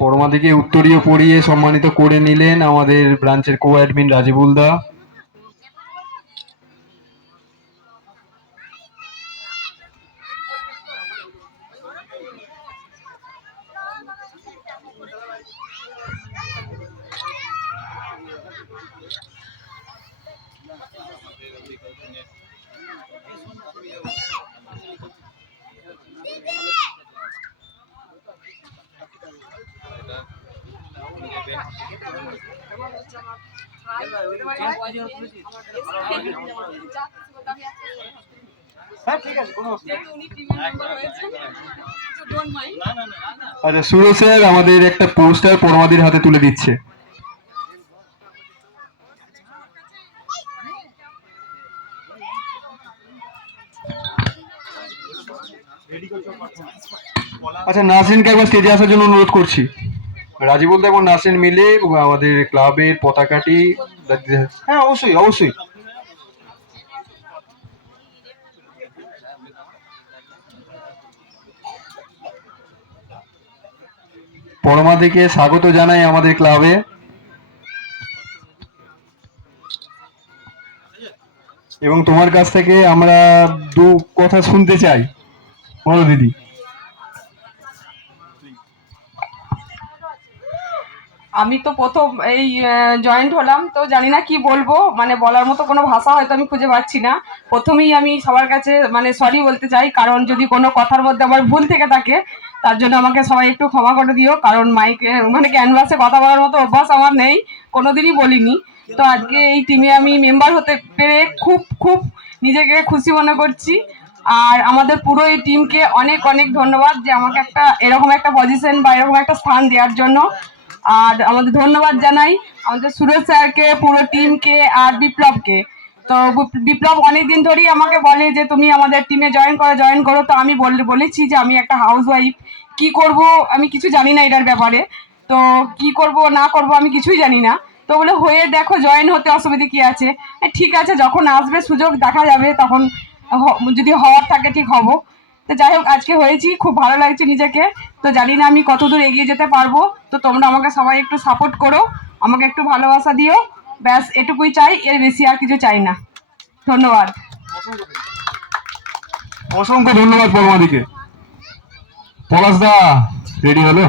পরমাদিকে উত্তরীয় পড়িয়ে সম্মানিত করে নিলেন আমাদের ব্রাঞ্চের কো অ্যাডমিন রাজিবুল দা। আচ্ছা, সুরজ স্যার আমাদের একটা পোস্টার পরমাদির হাতে তুলে দিচ্ছে। আচ্ছা, নাসরিনকে একবার স্টেজে আসার জন্য অনুরোধ করছি। রাজিবুল দা এবং নাসরিন মিলে আমাদের ক্লাবের পতাকাটি, হ্যাঁ অবশ্যই অবশ্যই, পরমাদিকে স্বাগত জানাই আমাদের ক্লাবে। এবং তোমার কাছ থেকে আমরা দু কথা শুনতে চাই, বলো দিদি। আমি তো প্রথম এই জয়েন্ট হলাম, তো জানি না কি বলবো, মানে বলার মতো কোনো ভাষা হয়তো আমি খুঁজে পাচ্ছি না। প্রথমেই আমি সবার কাছে মানে সরি বলতে চাই, কারণ যদি কোনো কথার মধ্যে আমার ভুল থেকে থাকে তার জন্য আমাকে সবাই একটু ক্ষমা করে দিও, কারণ মাইকে মানে ক্যানভাসে কথা বলার মতো অভ্যাস আমার নেই, কোনোদিনই বলিনি। তো আজকে এই টিমে আমি মেম্বার হতে পেরে খুব খুব নিজেকে খুশি মনে করছি। আর আমাদের পুরো এই টিমকে অনেক অনেক ধন্যবাদ যে আমাকে একটা এরকম একটা পজিশন বা এরকম একটা স্থান দেওয়ার জন্য। আর আমাদের ধন্যবাদ জানাই আমাদের সুরেশ স্যারকে, পুরো টিমকে, আর বিপ্লবকে। তো বিপ্লব অনেকদিন ধরেই আমাকে বলে যে তুমি আমাদের টিমে জয়েন করো। তো আমি বলেছি যে আমি একটা হাউস ওয়াইফ, কি করব আমি কিছু জানি না এটার ব্যাপারে, তো কি করব না করব আমি কিছুই জানি না। তো বলে হয়ে দেখো, জয়েন হতে অসুবিধা কি আছে, ঠিক আছে যখন আসবে সুযোগ দেখা যাবে, তখন যদি হওয়ার থাকে ঠিক হব। তো যাই হোক, আজকে হয়েছি, খুব ভালো লাগছে নিজেকে। তো জানি না আমি কতদূর এগিয়ে যেতে পারবো, তো তোমরা আমাকে সবাই একটু সাপোর্ট করো, আমাকে একটু ভালোবাসা দিও, ব্যাস এটুকুই চাই, এর বেশি আর কিছু চাই না। ধন্যবাদ, অসংখ্য ধন্যবাদ পরমাদিকে। পলাশ দা রেডি হলো?